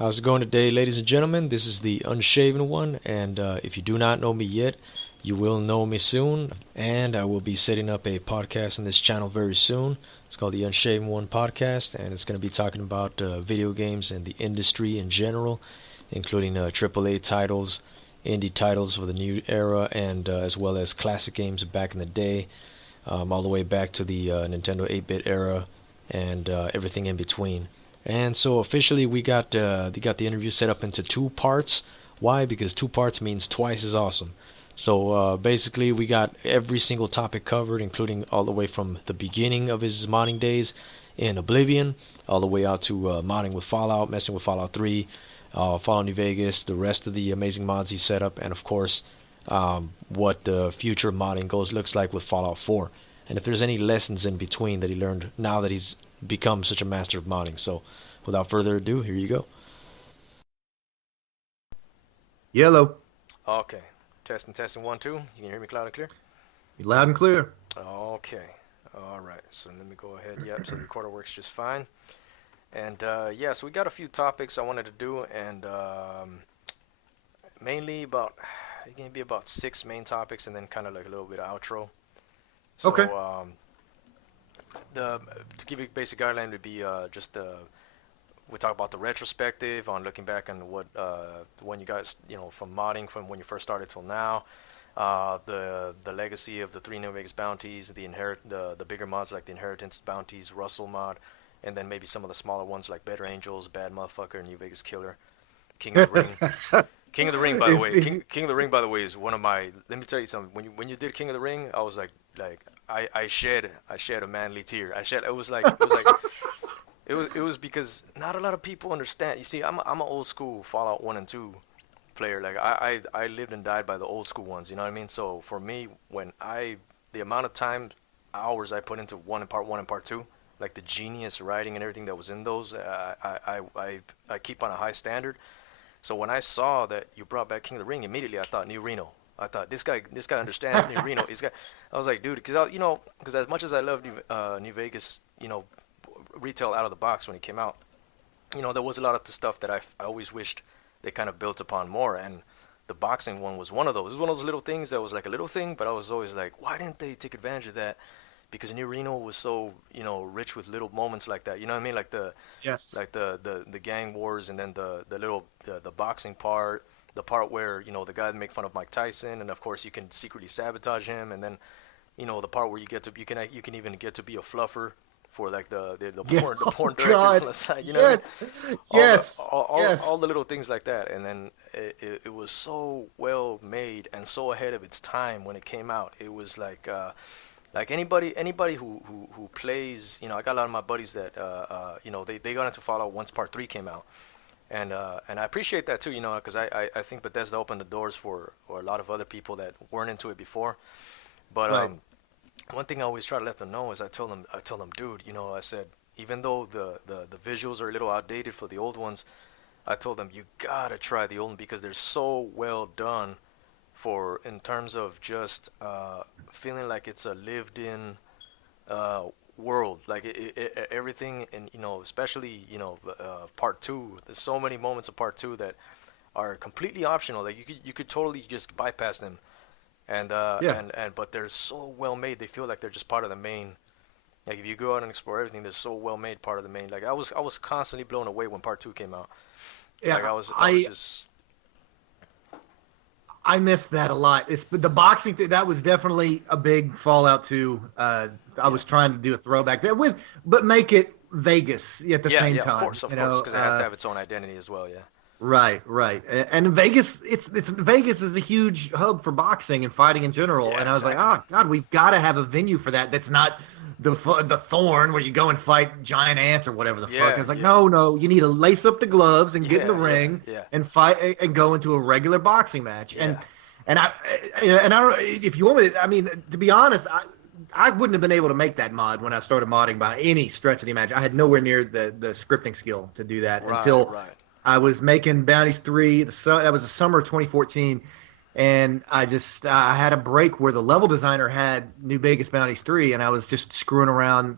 How's it going today, ladies and gentlemen? This is the Unshaven One, and if you do not know me yet, you will know me soon. And I will be setting up a podcast on this channel very soon. It's called the Unshaven One Podcast, and it's going to be talking about video games and the industry in general, including AAA titles, indie titles for the new era, and as well as classic games back in the day, all the way back to the Nintendo 8-bit era, and everything in between. And so officially we got the interview set up into two parts. Why? Because two parts means twice as awesome. So basically we got every single topic covered, including all the way from the beginning of his modding days in Oblivion, all the way out to modding with Fallout, messing with Fallout 3, Fallout New Vegas, the rest of the amazing mods he set up, and of course what the future modding goals looks like with Fallout 4. And if there's any lessons in between that he learned now that he's become such a master of modding. So without further ado, here you go. Yellow. Okay. Testing 1 2. You can hear me loud and clear? Loud and clear. Okay. All right. So let me go ahead. Yep. So the recorder works just fine. And yeah, so we got a few topics I wanted to do, and mainly about, it can be about 6 main topics, and then kind of like a little bit of outro. So, okay. To give you a basic guideline would be we talk about the retrospective on looking back on what when you guys, from modding from when you first started till now, the legacy of the 3 new Vegas Bounties, the bigger mods like the Inheritance Bounties, Russell mod, and then maybe some of the smaller ones like Better Angels, Bad Motherfucker, New Vegas Killer, King of the Ring. King of the Ring, by the way. King of the Ring, by the way, is one of my. Let me tell you something. When you did King of the Ring, I was like I shed a manly tear. It was because not a lot of people understand. You see, I'm an old school Fallout 1 and 2 player. Like I lived and died by the old school ones. You know what I mean? So for me, the amount of hours I put into part 1 and part 2, like the genius writing and everything that was in those, I keep on a high standard. So when I saw that you brought back King of the Ring, immediately I thought New Reno. I thought this guy understands New Reno. I was like, dude, because as much as I love New Vegas, retail out of the box when it came out, there was a lot of the stuff that I always wished they kind of built upon more, and the boxing one was one of those. It was one of those little things that was like a little thing, but I was always like, why didn't they take advantage of that? Because New Reno was so, rich with little moments like that. You know what I mean? Like the gang wars, and then the boxing part, the part where the guy that make fun of Mike Tyson, and of course you can secretly sabotage him, and then the part where you can even get to be a fluffer for like the porn directors on the side. You know what I mean? All the little things like that, and then it was so well made and so ahead of its time when it came out. It was like anybody who plays, I got a lot of my buddies that they got into Fallout once Part 3 came out, and I appreciate that too, because I think Bethesda opened the doors for a lot of other people that weren't into it before. But right. One thing I always try to let them know is I tell them, dude, I said, even though the visuals are a little outdated for the old ones, I told them you gotta try the old one because they're so well done. In terms of just feeling like it's a lived-in world, like everything, and especially part 2. There's so many moments of part 2 that are completely optional. Like you could totally just bypass them, and but they're so well made. They feel like they're just part of the main. Like if you go out and explore everything, they're so well made part of the main. Like I was constantly blown away when part 2 came out. Yeah, like I was just. I missed that a lot. The boxing thing, that was definitely a big Fallout 2. I was trying to do a throwback there but make it Vegas at the same time. Yeah, of course, because it has to have its own identity as well. Yeah. Right. And Vegas, Vegas is a huge hub for boxing and fighting in general. Yeah, and I was exactly. like, oh God, we've got to have a venue for that. That's not the Thorn where you go and fight giant ants or whatever the fuck. I was like, no, you need to lace up the gloves and get in the ring and fight and go into a regular boxing match. Yeah. And I don't, if you want me to, I mean, to be honest, I wouldn't have been able to make that mod when I started modding by any stretch of the imagination. I had nowhere near the scripting skill to do that until I was making Bounties 3. That was the summer of 2014. And I had a break where the level designer had New Vegas Bounties 3, and I was just screwing around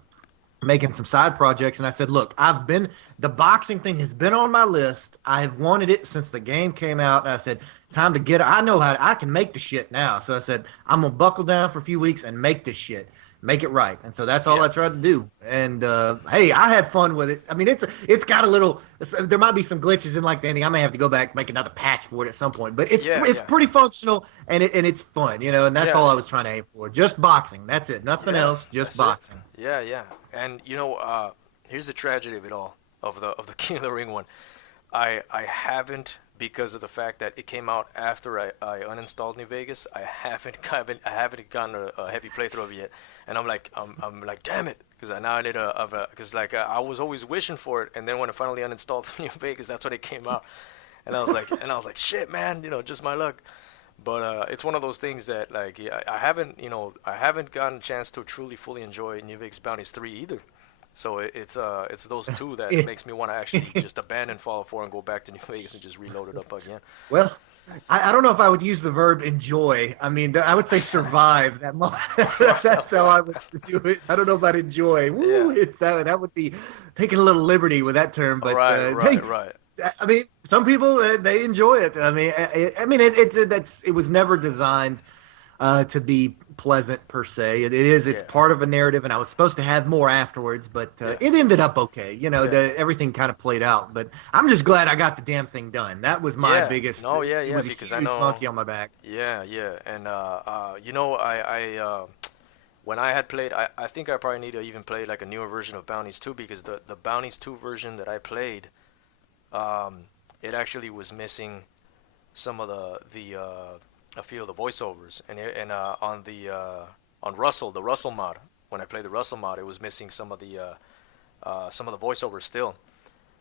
making some side projects, and I said, look, the boxing thing has been on my list. I have wanted it since the game came out, and I said, time to get it. I can make the shit now. So I said, I'm going to buckle down for a few weeks and make this shit. Make it right. And so that's all I tried to do. And, hey, I had fun with it. I mean, it's got a little, there might be some glitches in like the ending. I may have to go back and make another patch for it at some point. But it's pretty functional, and it's fun, and that's all I was trying to aim for. Just boxing. That's it. Nothing else, just boxing. Yeah. And, here's the tragedy of it all, of the King of the Ring one. I haven't, because of the fact that it came out after I uninstalled New Vegas, I haven't gotten a heavy playthrough of it yet. And I'm like, damn it, because now I need because I was always wishing for it, and then when I finally uninstalled New Vegas, that's when it came out, and I was like, shit, man, just my luck. But it's one of those things that I haven't gotten a chance to truly fully enjoy New Vegas Bounties 3 either. So it's those two that makes me want to actually just abandon Fallout 4 and go back to New Vegas and just reload it up again. Well, I don't know if I would use the verb enjoy. I mean, I would say survive that moment. That's how I would do it. I don't know about enjoy. Woo, that would be taking a little liberty with that term. But right. I mean, some people they enjoy it. I mean, it was never designed to be pleasant per se. It's part of a narrative, and I was supposed to have more afterwards, but it ended up okay. Everything kind of played out. But I'm just glad I got the damn thing done. That was my biggest. Because I know monkey on my back. And when I had played, I think I probably need to even play like a newer version of Bounties 2, because the Bounties 2 version that I played, it actually was missing some of a few of the voiceovers, and on Russell, the Russell mod, when I played the Russell mod, it was missing some of the voiceovers still.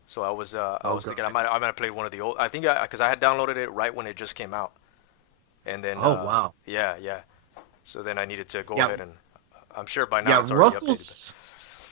So I was thinking I might play one of the old. I think because I had downloaded it right when it just came out, and then wow. Yeah. So then I needed to go ahead, and I'm sure by now it's already updated.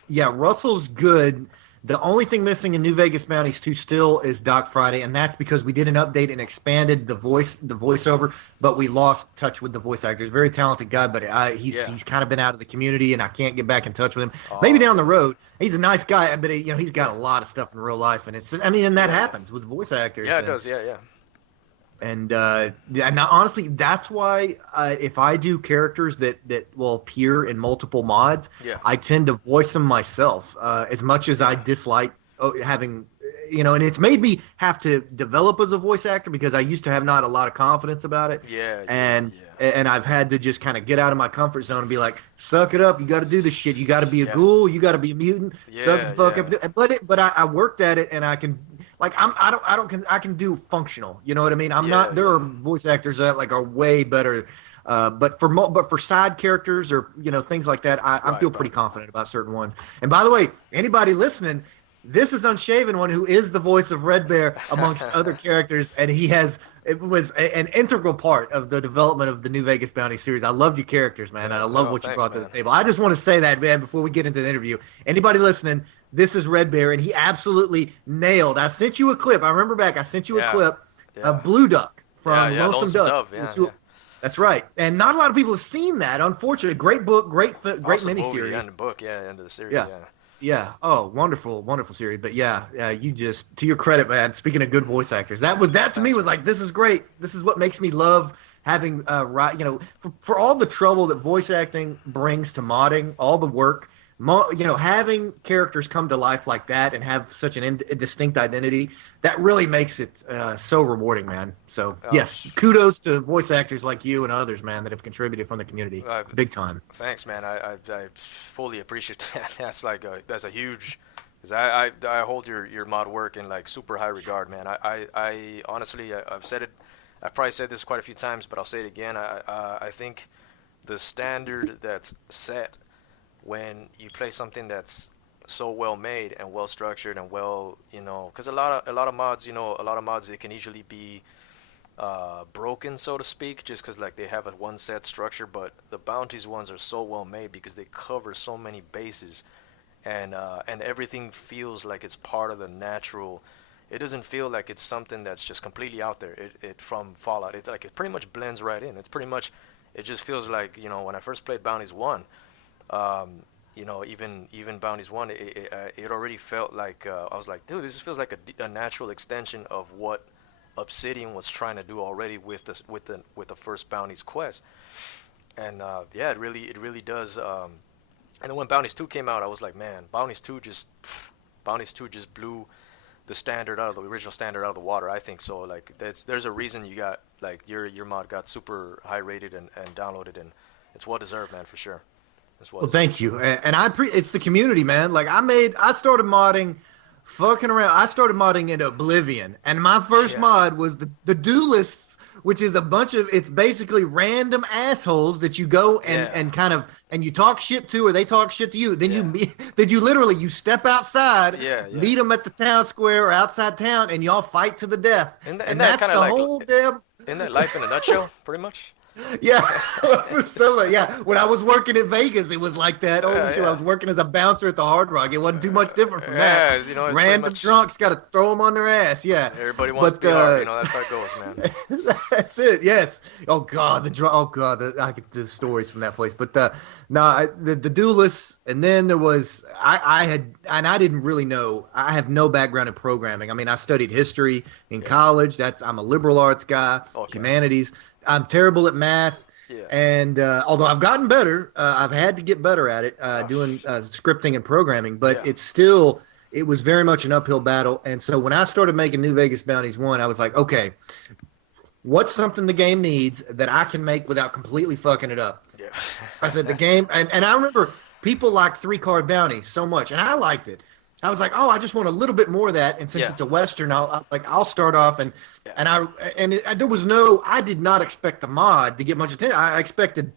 Yeah, Russell's good. The only thing missing in New Vegas Bounties 2 still is Doc Friday, and that's because we did an update and expanded the voiceover, but we lost touch with the voice actor. He's a very talented guy, but he's kind of been out of the community, and I can't get back in touch with him. Maybe down the road. He's a nice guy, but he's got a lot of stuff in real life, and that happens with voice actors. Yeah, it does. Yeah. And honestly, that's why if I do characters that will appear in multiple mods, I tend to voice them myself. As much as I dislike having, and it's made me have to develop as a voice actor, because I used to have not a lot of confidence about it. And I've had to just kind of get out of my comfort zone and be like, suck it up. You got to do this shit. You got to be a ghoul. You got to be a mutant. Suck the fuck up. But I worked at it, and I can. I can do functional. You know what I mean? There are voice actors that are way better. But for side characters or things like that, I feel pretty confident about certain ones. And by the way, anybody listening, this is Unshaven One, who is the voice of Red Bear amongst other characters, and it was an integral part of the development of the New Vegas Bounty series. I loved your characters, man, and I love what you brought to the table. I just want to say that, man, before we get into the interview. Anybody listening, this is Red Bear, and he absolutely nailed. I sent you a clip. I remember back. I sent you a clip of Blue Duck from Lonesome Dove. That's right. And not a lot of people have seen that, unfortunately. Great book, great miniseries. And the book, end of the series, Yeah. Oh, wonderful, wonderful series. But you just, to your credit, man. Speaking of good voice actors, that to me was like, this is great. This is what makes me love having for all the trouble that voice acting brings to modding, all the work. Having characters come to life like that and have such a distinct identity, that really makes it so rewarding, man. So, yes, kudos to voice actors like you and others, man, that have contributed from the community. Big time. Thanks, man. I fully appreciate that. That's a huge, because I hold your mod work in super high regard, man. I honestly, I've said it, I've probably said this quite a few times, but I'll say it again. I think the standard that's set when you play something that's so well made and well structured and well, because a lot of mods, they can easily be broken, so to speak, just because they have a one set structure. But the bounties ones are so well made because they cover so many bases, and everything feels like it's part of the natural. It doesn't feel like it's something that's just completely out there. It from Fallout, it's it pretty much blends right in. It just feels like when I first played Bounties 1. even Bounties One, it already felt like I was like, dude, this feels like a natural extension of what Obsidian was trying to do already with the first Bounties quest. And yeah, it really does. And then when Bounties 2 came out, I was like, man, Bounties 2 just blew the original standard out of the water. I think so. Like there's a reason you got like your mod got super high rated and downloaded, and it's well deserved, man, for sure. It's well Well, deserved. thank you. And it's the community, man. Like I started modding, fucking around. I started modding in Oblivion, and my first Yeah, mod was the Duelists, which is a bunch of, it's basically random assholes that you go yeah, and kind of, and you talk shit to, or they talk shit to you. Then you yeah, meet, then you literally, you step outside, yeah, yeah. meet them at the town square or outside town, and y'all fight to the death. And And that that's kind of the like whole damn. in that life in a nutshell, pretty much. Yeah, yeah. When I was working in Vegas, it was like that. Holy Yeah, shit, I yeah. was working as a bouncer at the Hard Rock. It wasn't too much different from that. Yeah, it's pretty Random much drunks got to throw them on their ass. Yeah, everybody wants to but be hard. That's how it goes, man. that's it. Yes. Oh God, I get the stories from that place. But no, the Duelists, and then there was I didn't really know. I have no background in programming. I mean, I studied history in Yeah. college. I'm a liberal arts guy, Okay. humanities. I'm terrible at math. Yeah. And although I've gotten better, I've had to get better at it, Oh, doing scripting and programming. But yeah. it was very much an uphill battle. And so when I started making New Vegas Bounties 1, I was like, okay, what's something the game needs that I can make without completely fucking it up? Yeah. I said the game, and I remember people liked 3-card bounties so much, and I liked it. I was like, oh, I just want a little bit more of that, and since Yeah. it's a western, I'll start off, and Yeah. there was I did not expect the mod to get much attention. I expected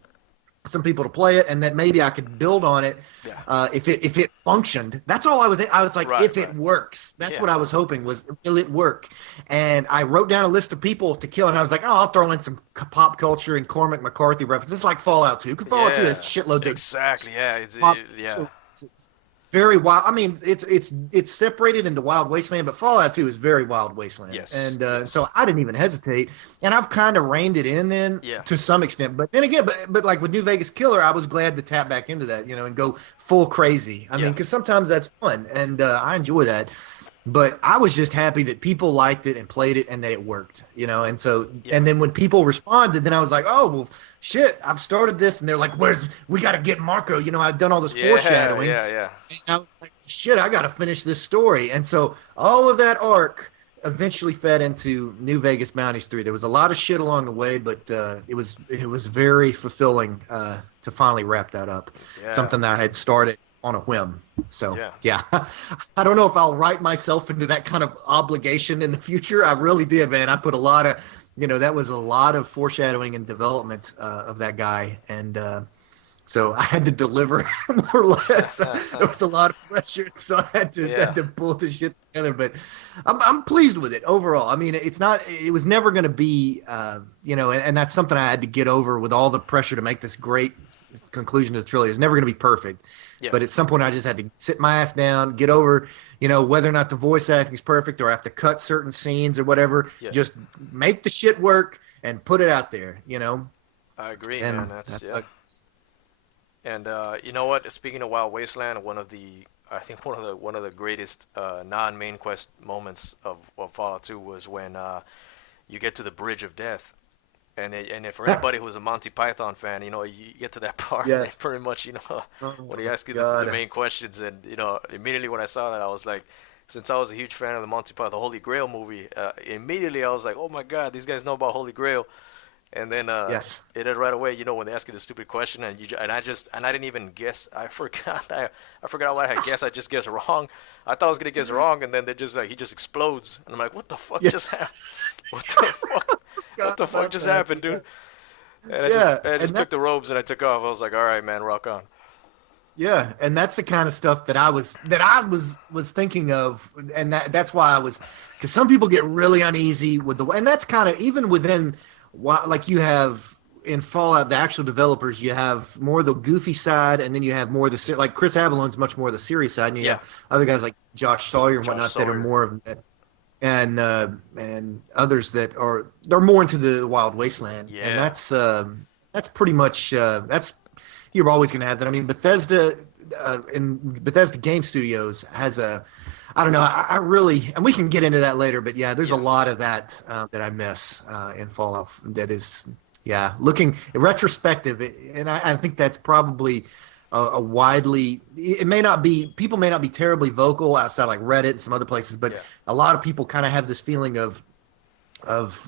some people to play it, and that maybe I could build on it Yeah. if it functioned. That's all I was like, Right, if it right. works. That's Yeah. what I was hoping was, will it work? And I wrote down a list of people to kill, and I was like, oh, I'll throw in some pop culture and Cormac McCarthy references. It's like Fallout 2. Fallout 2 has shitloads of Exactly. Yeah. Yeah. so it's very wild. I mean, it's separated into Wild Wasteland, but Fallout 2 is very Wild Wasteland. Yes, And yes. so I didn't even hesitate, and I've kind of reined it in then Yeah. to some extent. But then again, but like with New Vegas Killer, I was glad to tap back into that, and go full crazy. I mean, Yeah. because sometimes that's fun, and I enjoy that. But I was just happy that people liked it and played it and that it worked, And so, Yeah. and then when people responded, then I was like, oh, well, shit, I've started this. And they're like, we got to get Marko. I've done all this foreshadowing. Yeah. Yeah. And I was like, shit, I got to finish this story. And so all of that arc eventually fed into New Vegas Bounties 3. There was a lot of shit along the way, but it was very fulfilling to finally wrap that up. Yeah. Something that I had started on a whim. So, Yeah. I don't know if I'll write myself into that kind of obligation in the future. I really did, man. I put a lot of, that was a lot of foreshadowing and development of that guy. And so I had to deliver more or less. There was a lot of pressure, so I had to pull this shit together. But I'm pleased with it overall. I mean, it was never going to be, and that's something I had to get over with all the pressure to make this great conclusion to the trilogy. It's never going to be perfect. Yeah. But at some point, I just had to sit my ass down, get over, whether or not the voice acting is perfect or I have to cut certain scenes or whatever. Yeah. Just make the shit work and put it out there, I agree, And man. And you know what? Speaking of Wild Wasteland, I think one of the greatest non-main quest moments of Fallout 2 was when you get to the Bridge of Death. And for anybody who's a Monty Python fan, you get to that part, and Yes. they pretty much, when he asks you the God. main questions, and immediately when I saw that, I was like, since I was a huge fan of the Monty Python, the Holy Grail movie, immediately I was like, oh my God, these guys know about Holy Grail. And then Yes. it did right away, when they ask you the stupid question, and I didn't even guess. I forgot. I forgot what I had guessed. I just guessed wrong. I thought I was gonna guess wrong, and then they just he just explodes, and I'm like, what the fuck Yeah. just happened? What the fuck? What the fuck just happened, dude? And I Yeah, just and took that's- the robes and I took off. I was like, all right, man, rock on. Yeah, and that's the kind of stuff that I was thinking of, and that's why because some people get really uneasy with and that's kind of even within like you have in Fallout, the actual developers, you have more the goofy side, and then you have more like Chris Avalon's much more the serious side, and you Yeah. have other guys like Josh Sawyer and Josh whatnot that are Sawyer. more of that, and others that they're more into the Wild Wasteland, Yeah. and that's pretty much that's. You're always going to have that. I mean, Bethesda, in Bethesda Game Studios has a, I don't know, I really, and we can get into that later, but yeah, there's a lot of that that I miss in Fallout. That is, yeah, looking in retrospective, and I think that's probably a widely. It may not be, people may not be terribly vocal outside like Reddit and some other places, but a lot of people kind of have this feeling of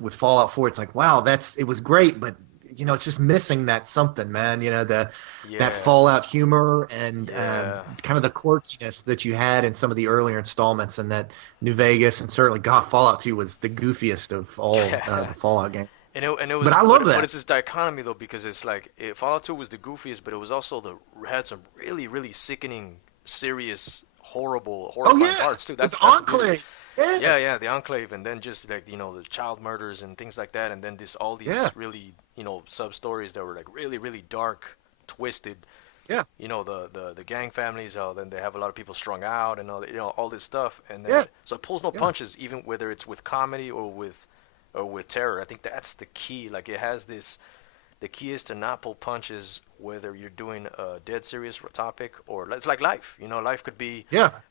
with Fallout 4. It's like, wow, it was great, but it's just missing that something, man. That Fallout humor and kind of the quirkiness that you had in some of the earlier installments, and that New Vegas, and certainly Fallout 2 was the goofiest of all the Fallout games. And it was, but I love that. But it's this dichotomy though, because it's like Fallout 2 was the goofiest, but it was also had some really, really sickening, serious, horrifying parts too. That's Enclave. Yeah, the Enclave, and then just like the child murders and things like that, and then all these really sub stories that were like really, really dark, twisted. Yeah. The gang families, then they have a lot of people strung out and all this stuff, and then, so it pulls no punches, even whether it's with comedy or with terror. I think that's the key. Like it has this. The key is to not pull punches, whether you're doing a dead serious topic or it's like life. Life could be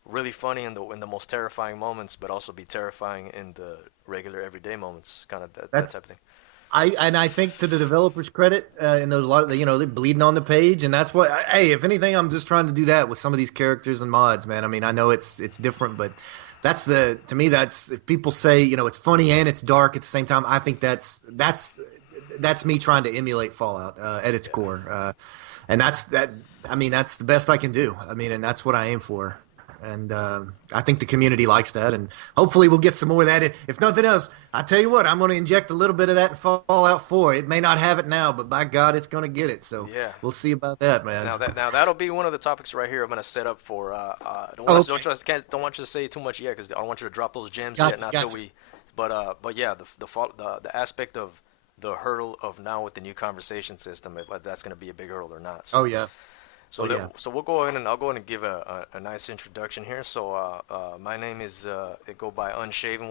really funny in the most terrifying moments, but also be terrifying in the regular everyday moments. Kind of that type of thing. I think to the developers' credit, in those they're bleeding on the page, and that's what. Hey, if anything, I'm just trying to do that with some of these characters and mods, man. I mean, I know it's different, but to me that's if people say it's funny and it's dark at the same time. I think that's me trying to emulate Fallout at its core, and that's the best I can do. I mean, and that's what I aim for, and I think the community likes that, and hopefully we'll get some more of that. If nothing else, I tell you what, I'm going to inject a little bit of that in Fallout 4. It may not have it now, but by God, it's going to get it. So we'll see about that, man. Now that'll be one of the topics right here. I'm going to set up for. Don't want you to say too much yet, because I don't want you to drop those gems yet. Not till we. But yeah, the aspect of the hurdle of now with the new conversation system, if that's going to be a big hurdle or not. So, So we'll go ahead and I'll go ahead and give a nice introduction here. So my name is it go by Unshaven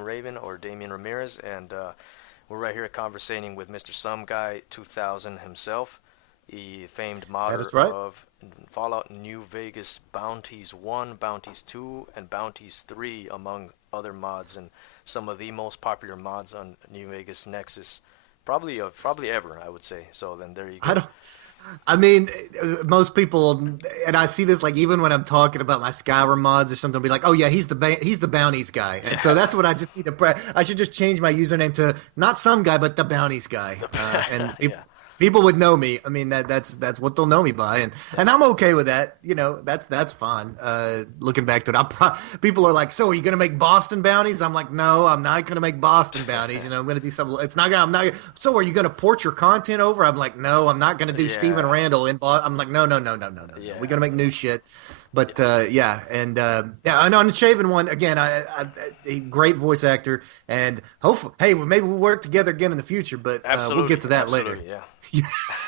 Raven, or Damian Ramirez, and we're right here conversating with Mr. Some Guy 2000 himself, the famed modder of Fallout New Vegas Bounties 1, Bounties 2, and Bounties 3, among other mods, and some of the most popular mods on New Vegas Nexus, probably ever, I would say. So then there you go. I mean, most people, and I see this like even when I'm talking about my Skyrim mods or something, I'll be like, oh yeah, he's the bounties guy, and so that's what I just need to. I should just change my username to not some guy, but the bounties guy, and people would know me. I mean, that's what they'll know me by, and I'm okay with that. That's fine. Looking back to it, people are like, so are you gonna make Boston bounties? I'm like, no, I'm not gonna make Boston bounties. I'm gonna do something. It's not. I'm not. So are you gonna port your content over? I'm like, no, I'm not gonna do Stephen Randall in Boston. I'm like, no. We're gonna make new shit. But and on the Shaven one again, a great voice actor, and hopefully, hey, maybe we'll work together again in the future. But we'll get to that later. Yeah.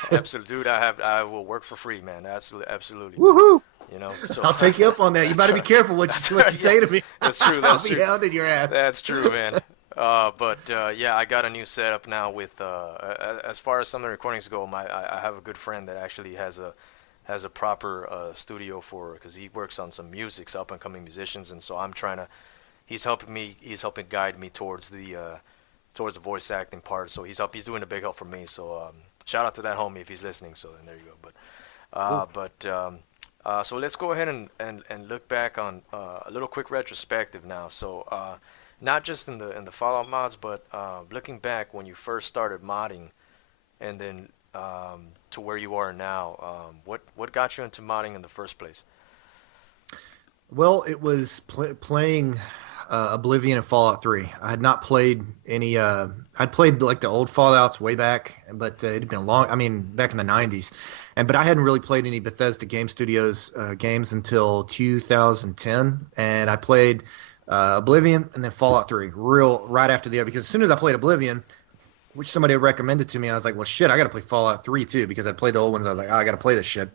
Absolutely, dude. I will work for free, man. Absolutely. Woohoo! So I'll take you up on that. You better be careful what you say to me. That's true. I'll be hounding your ass. That's true, man. I got a new setup now with as far as some of the recordings go. I have a good friend that actually has a proper studio because he works on some music, up and coming musicians, and so he's helping guide me towards the voice acting part. So he's doing a big help for me. So shout out to that homie if he's listening. So then there you go. Cool. So let's go ahead and look back on a little quick retrospective now. So not just in the Fallout mods, but looking back when you first started modding, and then to where you are now. What got you into modding in the first place? Well, it was playing Oblivion and Fallout 3. I had not played any. I'd played like the old Fallouts way back, but it had been long. I mean, back in the '90s, but I hadn't really played any Bethesda Game Studios games until 2010, and I played Oblivion and then Fallout 3 right after the other. Because as soon as I played Oblivion, which somebody recommended to me, I was like, well, shit, I got to play Fallout 3 too, because I played the old ones. I was like, oh, I got to play this shit.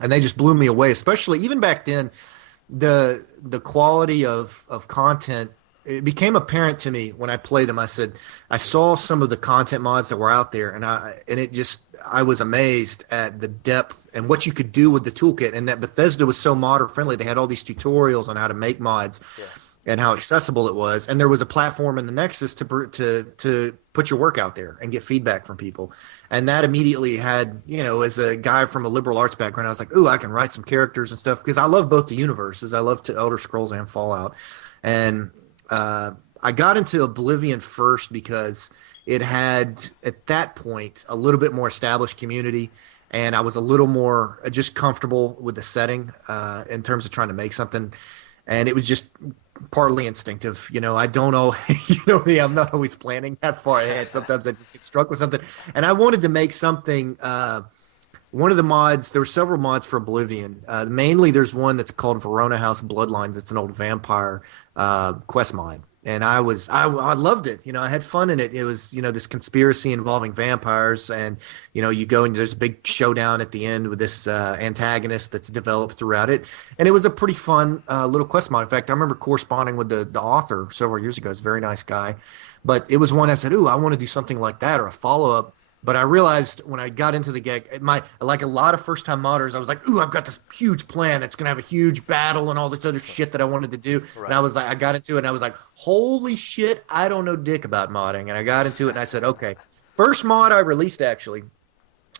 And they just blew me away, especially even back then. The quality of content it became apparent to me when I played them. I said I saw some of the content mods that were out there, and I was amazed at the depth and what you could do with the toolkit. And that Bethesda was so modder friendly. They had all these tutorials on how to make mods. Yeah. And how accessible it was, and there was a platform in the Nexus to put your work out there and get feedback from people, and that immediately had, as a guy from a liberal arts background, I was like, ooh, I can write some characters and stuff, because I love both the universes. I love Elder Scrolls and Fallout, and I got into Oblivion first because it had at that point a little bit more established community, and I was a little more just comfortable with the setting in terms of trying to make something, and it was just partly instinctive. I don't know, me, I'm not always planning that far ahead. Sometimes I just get struck with something. And I wanted to make something, one of the mods, there were several mods for Oblivion. Mainly there's one that's called Verona House Bloodlines. It's an old vampire quest mod. And I loved it. I had fun in it. It was, this conspiracy involving vampires, and, you go and there's a big showdown at the end with this antagonist that's developed throughout it. And it was a pretty fun little quest mod. In fact, I remember corresponding with the author several years ago. He's a very nice guy. But it was one I said, ooh, I want to do something like that or a follow-up. But I realized when I got into the gig, like a lot of first-time modders, I was like, ooh, I've got this huge plan. It's going to have a huge battle and all this other shit that I wanted to do. Right. And I was like, I got into it, and I was like, holy shit, I don't know dick about modding. And I got into it, and I said, okay. First mod I released, actually,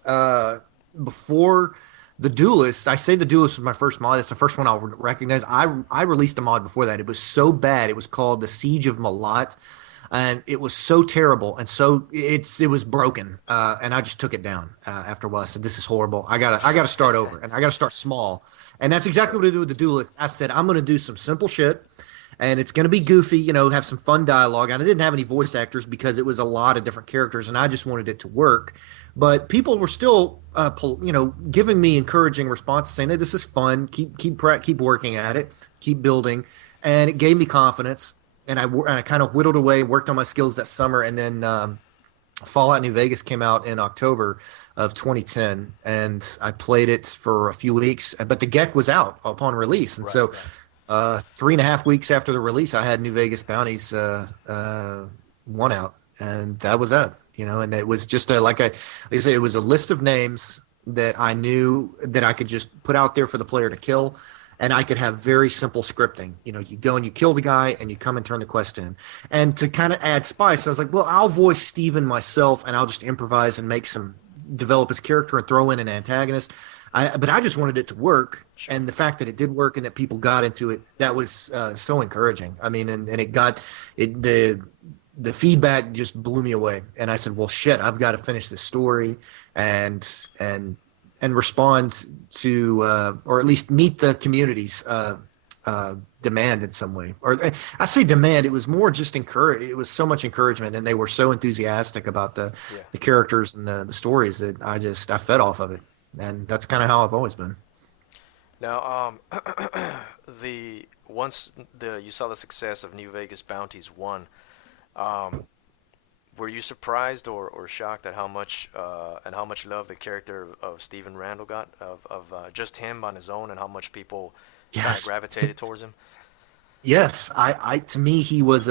before The Duelist. I say The Duelist was my first mod. It's the first one I'll recognize. I released a mod before that. It was so bad. It was called The Siege of Malat. And it was so terrible, and so it was broken, and I just took it down after a while. I said, "This is horrible. I gotta start over, and I gotta start small." And that's exactly what I did with The Duelist. I said, "I'm gonna do some simple shit, and it's gonna be goofy, have some fun dialogue." And I didn't have any voice actors because it was a lot of different characters, and I just wanted it to work. But people were still, giving me encouraging responses, saying, "Hey, this is fun. Keep working at it. Keep building," and it gave me confidence. And I kind of whittled away, worked on my skills that summer, and then Fallout New Vegas came out in October of 2010, and I played it for a few weeks. But the GEC was out upon release, and right, so 3.5 weeks after the release, I had New Vegas Bounties 1 out, and that was that. And it was just like I say, it was a list of names that I knew that I could just put out there for the player to kill. And I could have very simple scripting. You go and you kill the guy, and you come and turn the quest in. And to kind of add spice, I was like, well, I'll voice Steven myself, and I'll just improvise and develop his character and throw in an antagonist. But I just wanted it to work, sure. And the fact that it did work and that people got into it, that was so encouraging. I mean, and it got it. The feedback just blew me away, and I said, well, shit, I've got to finish this story and respond to, or at least meet the community's demand in some way. Or I say demand, it was more just it was so much encouragement, and they were so enthusiastic about the characters and the stories that I fed off of it. And that's kind of how I've always been. Now, once you saw the success of New Vegas Bounties 1, were you surprised or shocked at how much love the character of Stephen Randall got, of just him on his own, and how much people kind of gravitated towards him? Yes, to me he was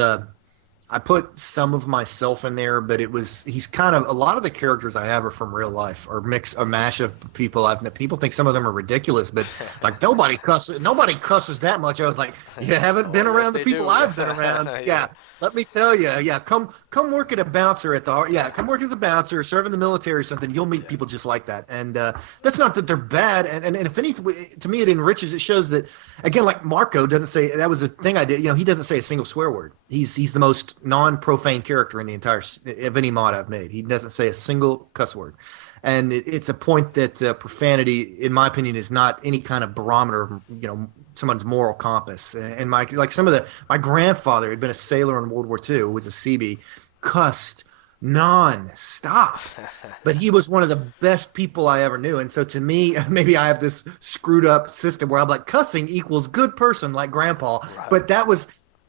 I put some of myself in there, but he's kind of, a lot of the characters I have are from real life, or a mash of people people think some of them are ridiculous, but like nobody cusses that much. I was like, you haven't been around the people I've been around. Yeah. Let me tell you, come work at a bouncer come work as a bouncer, serve in the military or something. You'll meet people just like that. And that's not that they're bad. And if anything, to me, it enriches. It shows that, again, like Marko doesn't say, that was a thing I did. He doesn't say a single swear word. He's the most non-profane character in the entire of any mod I've made. He doesn't say a single cuss word. And it's a point that profanity, in my opinion, is not any kind of barometer of, someone's moral compass. And my grandfather had been a sailor in World War II, was a Seabee, cussed non-stop. But he was one of the best people I ever knew. And so to me, maybe I have this screwed up system where I'm like, cussing equals good person, like Grandpa. Right.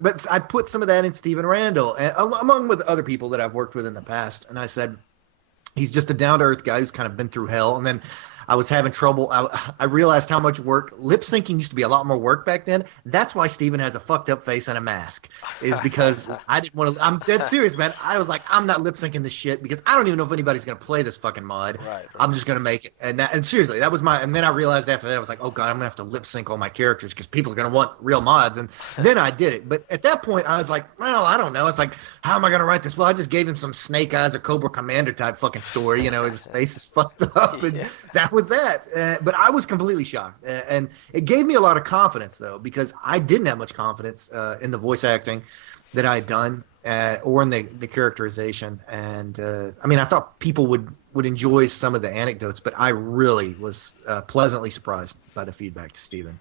But I put some of that in Stephen Randall, among with other people that I've worked with in the past. And I said, he's just a down-to-earth guy who's kind of been through hell. And then I was having trouble. I realized how much work lip syncing used to be a lot more work back then. That's why Steven has a fucked up face and a mask, is because I didn't want to. I'm dead serious, man. I was like, I'm not lip syncing this shit because I don't even know if anybody's gonna play this fucking mod. Right. I'm just gonna make it, and seriously, that was my. And then I realized after that, I was like, oh god, I'm gonna have to lip sync all my characters because people are gonna want real mods. And then I did it, but at that point, I was like, well, I don't know. It's like, how am I gonna write this? Well, I just gave him some Snake Eyes or Cobra Commander type fucking story. You know, his face is fucked up, and that was that. But I was completely shocked, and it gave me a lot of confidence though, because I didn't have much confidence in the voice acting that I had done, or in the characterization. And I mean, I thought people would enjoy some of the anecdotes, but I really was pleasantly surprised by the feedback to Steven.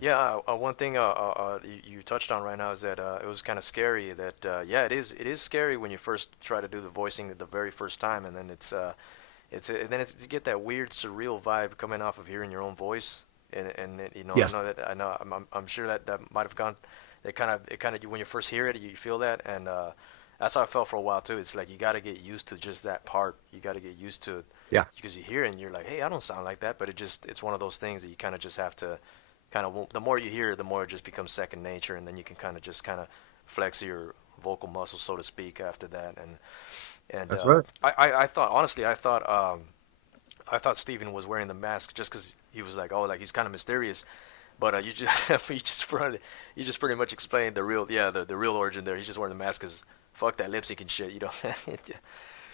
Yeah, one thing you touched on right now is that it was kind of scary. That yeah, it is scary when you first try to do the voicing the very first time, and then it's you get that weird surreal vibe coming off of hearing your own voice, and you know, Yes. I'm sure that might have gone. It kind of when you first hear it, you feel that, and that's how I felt for a while too. It's like you got to get used to just that part. You got to get used to it. Yeah. Because you hear it and you're like, hey, I don't sound like that, but it's one of those things that you kind of just have to. The more you hear, the more it just becomes second nature, and then you can kind of flex your vocal muscles, so to speak, after that. And That's right. I thought honestly, I thought Steven was wearing the mask just because he was like, oh, like he's kind of mysterious. But you just you just pretty much explained the real origin there. He's just wearing the mask because fuck that lip sync and shit, you know.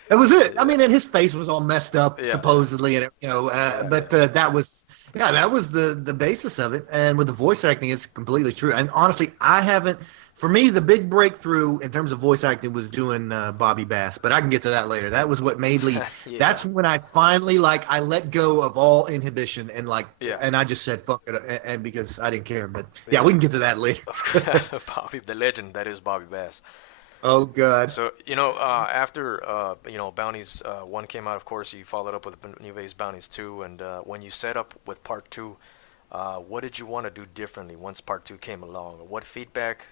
That was it. I mean, and his face was all messed up, Yeah. supposedly, and you know, but that was the basis of it. And with the voice acting, it's completely true. And honestly, for me, the big breakthrough in terms of voice acting was doing Bobby Bass, but I can get to that later. That was what made me. Yeah. That's when I finally I let go of all inhibition and Yeah. and I just said fuck it, and because I didn't care. But yeah, we can get to that later. Bobby, the legend that is Bobby Bass. Oh god. So, you know, after, Bounties 1 came out, of course, you followed up with New Vegas Bounties 2, and when you set up with Part 2, what did you want to do differently once Part 2 came along? What feedback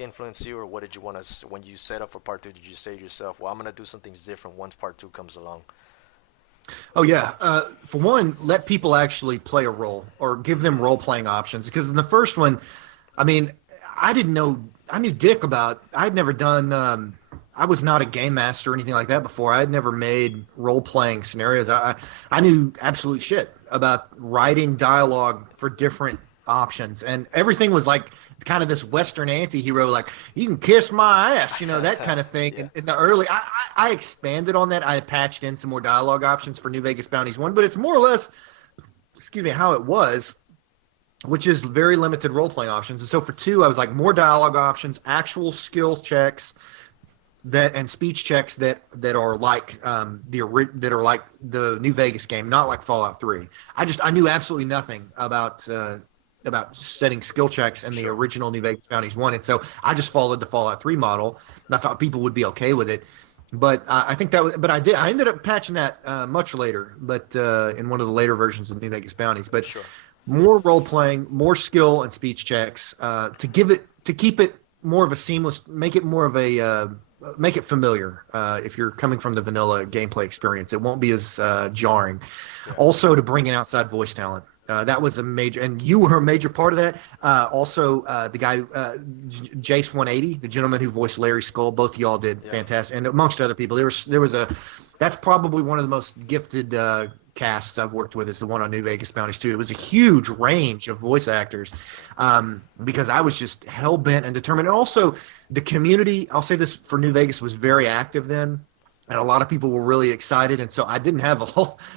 influenced you, or what did you want to, when you set up for Part 2, did you say to yourself, well, I'm going to do something different once Part 2 comes along? Oh yeah. For one, let people actually play a role or give them role-playing options. Because in the first one, I mean, I knew dick about. I'd never done. I was not a game master or anything like that before. I'd never made role-playing scenarios. I knew absolute shit about writing dialogue for different options, and everything was like kind of this Western anti-hero, like you can kiss my ass, you know, that kind of thing. Yeah. In the early, I expanded on that. I patched in some more dialogue options for New Vegas Bounties 1, but it's more or less, how it was, which is very limited role-playing options. And so for 2, I was like more dialogue options, actual skill checks and speech checks that are like the New Vegas game, not like Fallout 3. I knew absolutely nothing about setting skill checks in the original New Vegas Bounties 1, and so I just followed the Fallout 3 model, and I thought people would be okay with it. But I think that was, but I ended up patching that much later, but in one of the later versions of New Vegas Bounties. But more role playing, more skill and speech checks to keep it more of a seamless, make it more of a make it familiar. If you're coming from the vanilla gameplay experience, it won't be as jarring. Yeah. Also, to bring in outside voice talent. That was a major, and you were a major part of that. Also, the guy, Jace 180, the gentleman who voiced Larry Skull, both of y'all did fantastic. And amongst other people, that's probably one of the most gifted casts I've worked with, is the one on New Vegas Bounties 2. It was a huge range of voice actors, because I was just hell-bent and determined. And also, the community, I'll say this for New Vegas, was very active then. And a lot of people were really excited, and so I didn't have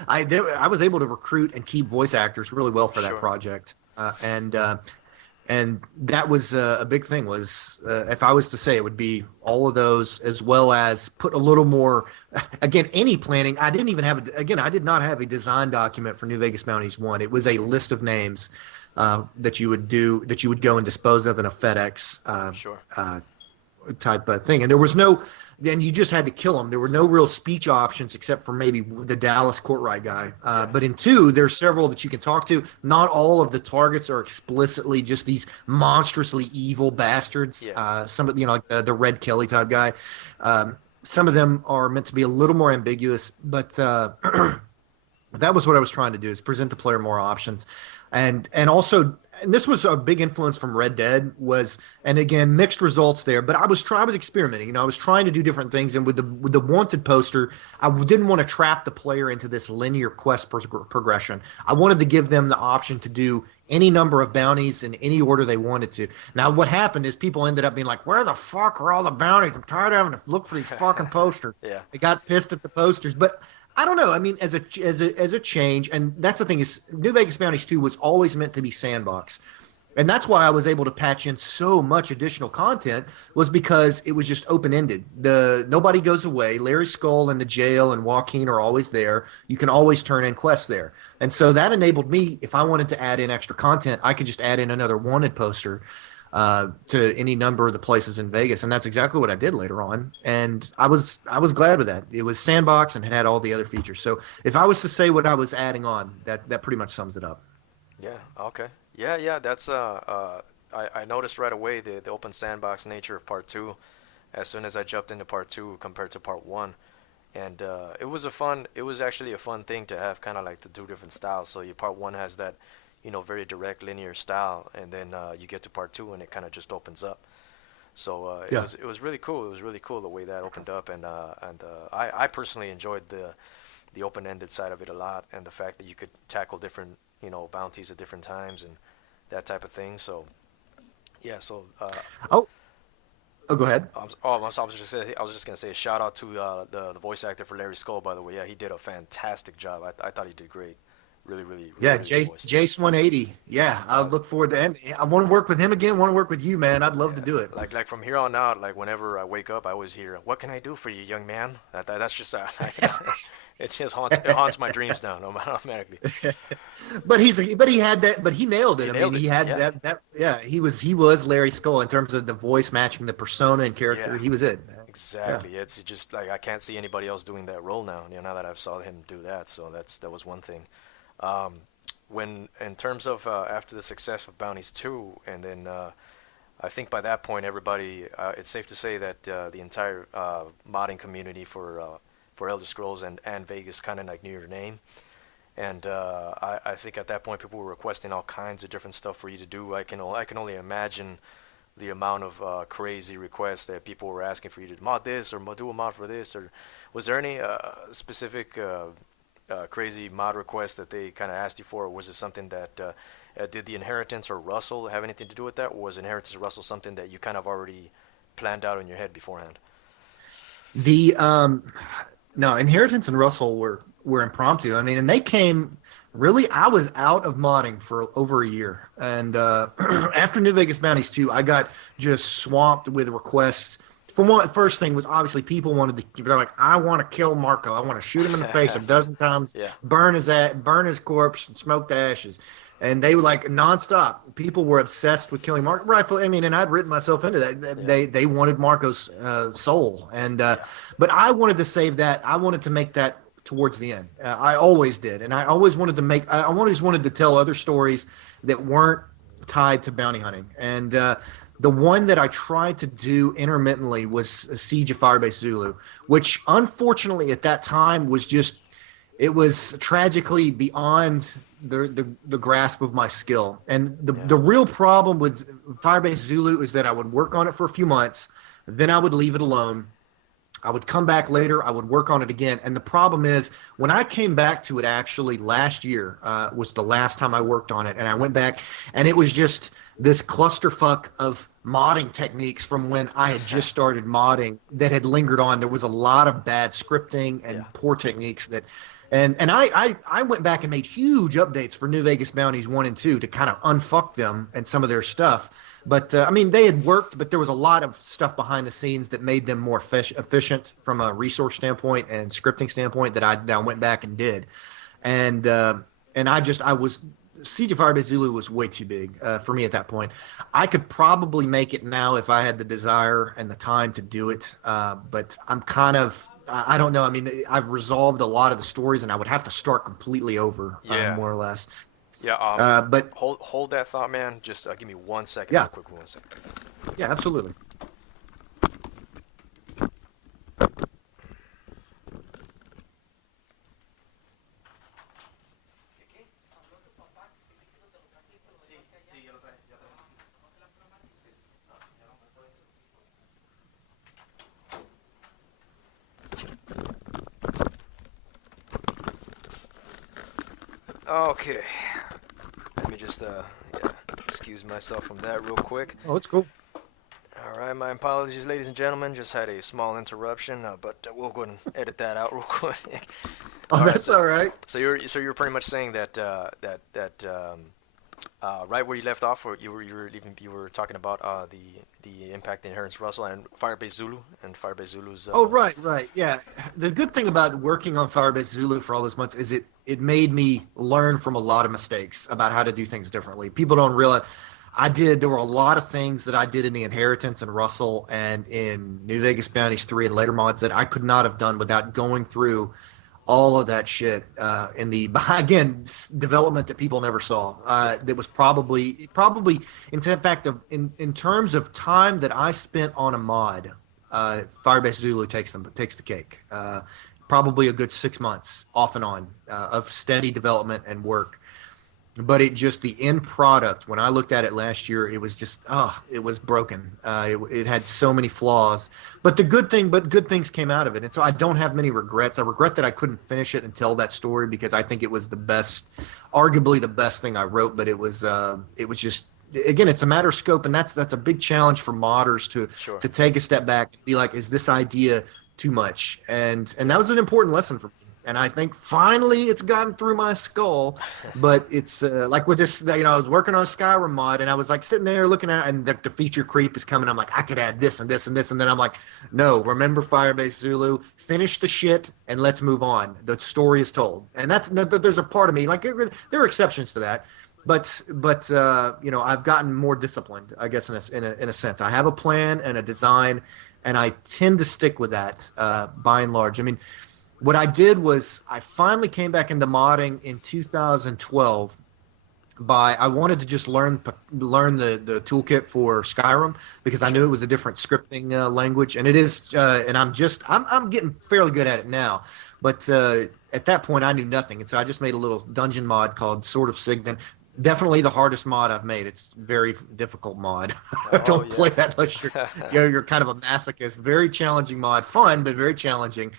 I was able to recruit and keep voice actors really well for that project, and that was a big thing. Was if I was to say, it would be all of those, as well as put a little more. Again, any planning. I didn't even have I did not have a design document for New Vegas Bounties 1. It was a list of names that you would go and dispose of in a FedEx type of thing, and there was no. Then you just had to kill them. There were no real speech options except for maybe the Dallas Courtright guy. But in 2, there's several that you can talk to. Not all of the targets are explicitly just these monstrously evil bastards. Some of like the Red Kelly type guy. Some of them are meant to be a little more ambiguous. But That was what I was trying to do, is present the player more options. And also, and this was a big influence from Red Dead, was, and again, mixed results there, but I was experimenting. You know, I was trying to do different things, and with the wanted poster, I didn't want to trap the player into this linear quest progression. I wanted to give them the option to do any number of bounties in any order they wanted to. Now, what happened is people ended up being like, "Where the fuck are all the bounties? I'm tired of having to look for these fucking posters." Yeah. They got pissed at the posters, but I don't know. I mean, as a change, and that's the thing, is New Vegas Bounties 2 was always meant to be sandbox. And that's why I was able to patch in so much additional content, was because it was just open-ended. Nobody goes away. Larry Skull and the jail and Joaquin are always there. You can always turn in quests there. And so that enabled me, if I wanted to add in extra content, I could just add in another wanted poster to any number of the places in Vegas, and that's exactly what I did later on. And I was glad with that. It was sandbox and had all the other features. So if I was to say what I was adding on, that pretty much sums it up. Yeah. Okay. Yeah. That's I noticed right away the open sandbox nature of part two, as soon as I jumped into part two compared to part one, and it was actually a fun thing to have, kind of like the two different styles. So your part one has that, very direct linear style, and then you get to part two and it kind of just opens up. So it was really cool. It was really cool the way that opened up, and I personally enjoyed the open-ended side of it a lot, and the fact that you could tackle different bounties at different times and that type of thing. So yeah, so Oh, go ahead. I was just gonna say a shout out to the voice actor for Larry Skull, by the way. Yeah, he did a fantastic job. I thought he did great. Really, really, Yeah, really good voice. Jace 180. Yeah, I look forward to him. I want to work with him again. Want to work with you, man. I'd love to do it. Like from here on out, like whenever I wake up, I always hear, "What can I do for you, young man?" That's just it just haunts my dreams now, automatically. But he had that. But he nailed it. He had yeah. that. Yeah, he was Larry Skull in terms of the voice matching the persona and character. Yeah. He was it. Exactly. Yeah. It's just like I can't see anybody else doing that role now. Now that I've saw him do that, so that was one thing. When in terms of after the success of Bounties 2, and then I think by that point everybody, it's safe to say that the entire modding community for Elder Scrolls and Vegas kind of like knew your name, and I think at that point people were requesting all kinds of different stuff for you to do. I can only imagine the amount of crazy requests that people were asking for you to mod this or do a mod for this. Or was there any specific crazy mod request that they kind of asked you for, or was it something that did the Inheritance or Russell have anything to do with that, or was Inheritance or Russell something that you kind of already planned out in your head beforehand? The no, Inheritance and Russell were impromptu. I mean, and they came really. I was out of modding for over a year, and after New Vegas Bounties 2, I got just swamped with requests. For one, first thing was obviously people wanted to. They're like, I want to kill Marko. I want to shoot him in the face a dozen times, yeah. burn his corpse, and smoke the ashes. And they were like nonstop. People were obsessed with killing Marko. Rightfully, I mean, and I'd written myself into that. Yeah. They wanted Marko's soul, and but I wanted to save that. I wanted to make that towards the end. I always did, and I always wanted to make. I always wanted to tell other stories that weren't tied to bounty hunting, and. The one that I tried to do intermittently was Siege of Firebase Zulu, which unfortunately at that time was it was tragically beyond the grasp of my skill. And the real problem with Firebase Zulu is that I would work on it for a few months, then I would leave it alone. I would come back later. I would work on it again. And the problem is, when I came back to it actually last year was the last time I worked on it. And I went back, and it was just this clusterfuck of modding techniques from when I had just started modding that had lingered on. There was a lot of bad scripting and poor techniques that – and I went back and made huge updates for New Vegas Bounties 1 and 2 to kind of unfuck them and some of their stuff. But, I mean, they had worked, but there was a lot of stuff behind the scenes that made them more efficient from a resource standpoint and scripting standpoint that I went back and did. And Siege of Firebase Zulu was way too big for me at that point. I could probably make it now if I had the desire and the time to do it, but I'm kind of – I don't know. I mean, I've resolved a lot of the stories, and I would have to start completely over, more or less. Yeah, but hold that thought, man. Just give me 1 second. Yeah. Real quick, 1 second. Yeah, absolutely. Okay. Let me just yeah, excuse myself from that real quick. Oh, it's cool. All right, my apologies, ladies and gentlemen. Just had a small interruption, but we'll go ahead and edit that out real quick. Oh, All right, that's all right. so you're pretty much saying that right where you left off, or you were talking about the impact, the inheritance Russell and Firebase Zulu and Firebase Zulu's. Oh, right, right. Yeah. The good thing about working on Firebase Zulu for all those months is it made me learn from a lot of mistakes about how to do things differently. People don't realize there were a lot of things that I did in the Inheritance and Russell and in New Vegas Bounties 3 and later mods that I could not have done without going through all of that shit in the again development that people never saw. That was probably in fact in terms of time that I spent on a mod, Firebase Zulu takes the cake. Probably a good 6 months off and on of steady development and work. But the end product, when I looked at it last year, it was just, it was broken. It had so many flaws. But good things came out of it. And so I don't have many regrets. I regret that I couldn't finish it and tell that story because I think it was arguably the best thing I wrote. But it was just, again, it's a matter of scope. And that's a big challenge for modders to take a step back and be like, is this idea too much? And that was an important lesson for me. And I think finally it's gotten through my skull, but it's like with this, I was working on a Skyrim mod and I was like sitting there looking at it and the feature creep is coming. I'm like, I could add this and this and this. And then I'm like, no, remember Firebase Zulu, finish the shit and let's move on. The story is told. And there's a part of me, like there are exceptions to that. But I've gotten more disciplined, I guess, in a sense. I have a plan and a design and I tend to stick with that by and large. I mean, what I did was I finally came back into modding in 2012 I wanted to just learn the toolkit for Skyrim because I knew it was a different scripting language, and it is and I'm getting fairly good at it now, but at that point I knew nothing, and so I just made a little dungeon mod called Sword of Signet. Definitely the hardest mod I've made. It's a very difficult mod. Don't play that unless you're kind of a masochist. Very challenging mod, fun but very challenging.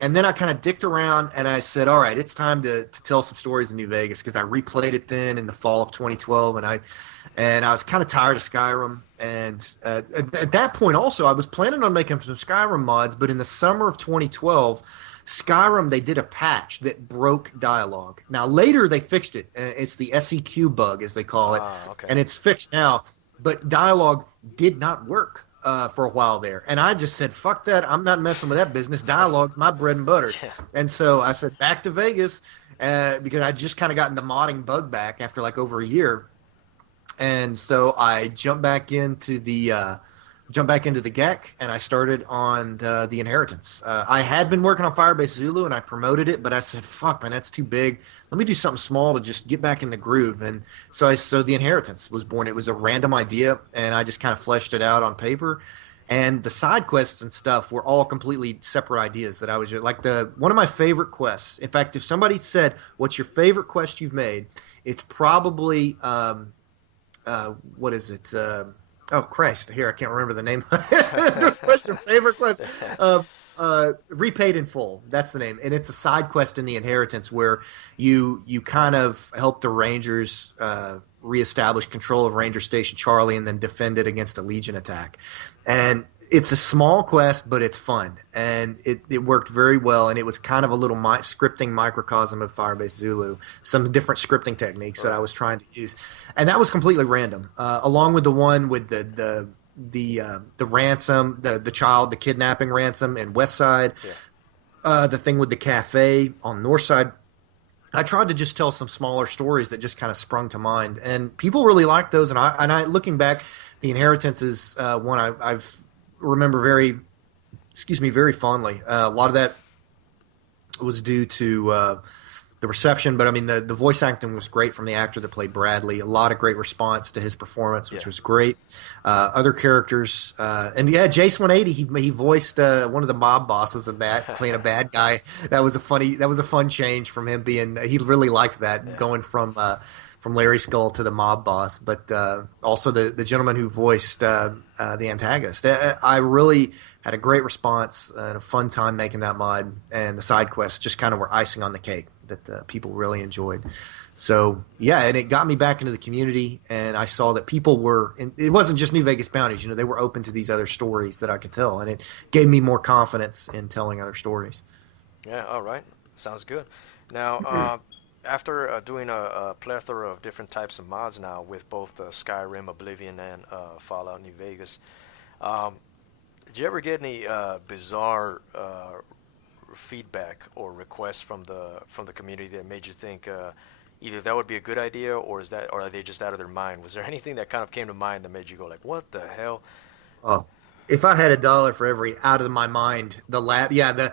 And then I kind of dicked around and I said, all right, it's time to tell some stories in New Vegas because I replayed it then in the fall of 2012 and I was kind of tired of Skyrim. And at that point also I was planning on making some Skyrim mods, but in the summer of 2012, Skyrim, they did a patch that broke dialogue. Now later they fixed it. It's the SEQ bug as they call it, okay. And it's fixed now. But dialogue did not work for a while there. And I just said, fuck that. I'm not messing with that business. Dialogue's my bread and butter. Yeah. And so I said back to Vegas because I just kind of gotten the modding bug back after like over a year. And so I jumped back into the GEC and I started on the Inheritance. I had been working on Firebase Zulu and I promoted it, but I said, fuck, man, that's too big. Let me do something small to just get back in the groove. And so the Inheritance was born. It was a random idea, and I just kind of fleshed it out on paper. And the side quests and stuff were all completely separate ideas that I was like one of my favorite quests. In fact, if somebody said, what's your favorite quest you've made? It's probably, what is it? Oh, Christ. Here, I can't remember the name. What's your favorite quest? Repaid in Full. That's the name. And it's a side quest in the Inheritance where you kind of help the Rangers reestablish control of Ranger Station Charlie and then defend it against a Legion attack. And it's a small quest, but it's fun. And it worked very well. And it was kind of a little scripting microcosm of Firebase Zulu, some different scripting techniques that I was trying to use. And that was completely random, along with the one with the ransom, the kidnapping ransom in West Side, the thing with the cafe on North Side. I tried to just tell some smaller stories that just kind of sprung to mind, and people really liked those. And I looking back, the Inheritance is one I've remember very fondly. A lot of that was due to the reception, but I mean the voice acting was great from the actor that played Bradley. A lot of great response to his performance, which was great. Other characters, and Jace 180, he voiced one of the mob bosses of that, playing a bad guy. That was a fun change from him being. He really liked that going from from Larry Skull to the mob boss, but also the gentleman who voiced the antagonist. I really had a great response and a fun time making that mod, and the side quests just kind of were icing on the cake that people really enjoyed. So yeah, and it got me back into the community, and I saw that people were. It wasn't just New Vegas Bounties, they were open to these other stories that I could tell, and it gave me more confidence in telling other stories. Yeah, all right. Sounds good. Now, after doing a plethora of different types of mods now with both Skyrim, Oblivion, and Fallout New Vegas, did you ever get any bizarre feedback or requests from the community that made you think either that would be a good idea, or are they just out of their mind? Was there anything that kind of came to mind that made you go like, "What the hell?" Oh, if I had $1 for every out of my mind, the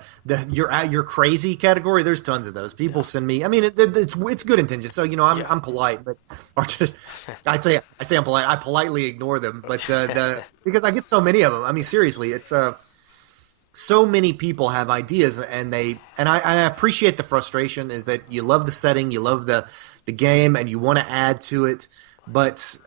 you're crazy category. There's tons of those. People send me. I mean, it's good intentions. So I'm polite, but or just I say I'm polite. I politely ignore them, but because I get so many of them. I mean, seriously, it's so many people have ideas, and I appreciate the frustration. Is that you love the setting, you love the game, and you want to add to it, but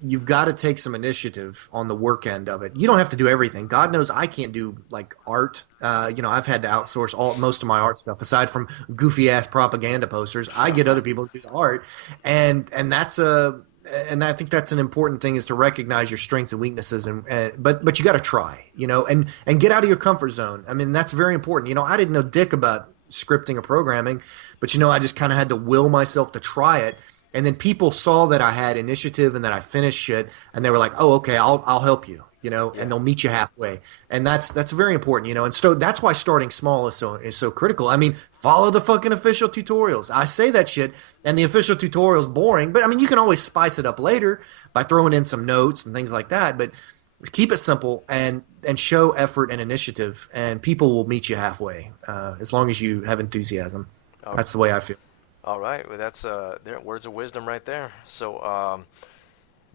you've got to take some initiative on the work end of it. You don't have to do everything. God knows I can't do like art. I've had to outsource most of my art stuff aside from goofy ass propaganda posters. I get other people to do the art, and I think that's an important thing, is to recognize your strengths and weaknesses, but you got to try, and get out of your comfort zone. I mean, that's very important. I didn't know dick about scripting or programming, but I just kind of had to will myself to try it. And then people saw that I had initiative and that I finished shit, and they were like, "Oh, okay, I'll help you," and they'll meet you halfway, and that's very important, And so that's why starting small is so critical. I mean, follow the fucking official tutorials. I say that shit, and the official tutorial's boring, but I mean, you can always spice it up later by throwing in some notes and things like that. But keep it simple and show effort and initiative, and people will meet you halfway as long as you have enthusiasm. Oh. That's the way I feel. All right, well, that's words of wisdom right there. So,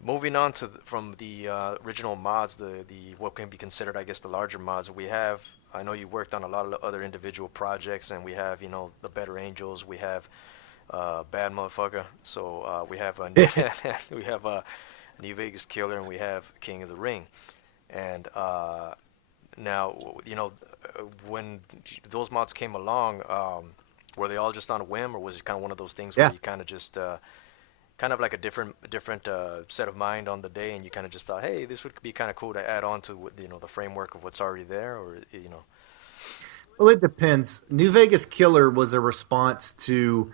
moving on from the original mods, the what can be considered, I guess, the larger mods we have. I know you worked on a lot of other individual projects, and we have, the Better Angels, we have Bad Motherfucker. So we have we have New Vegas Killer, and we have King of the Ring. And now, when those mods came along. Were they all just on a whim, or was it kind of one of those things where you kind of just, kind of like a different set of mind on the day, and you kind of just thought, hey, this would be kind of cool to add on to, the framework of what's already there, or? Well, it depends. New Vegas Killer was a response to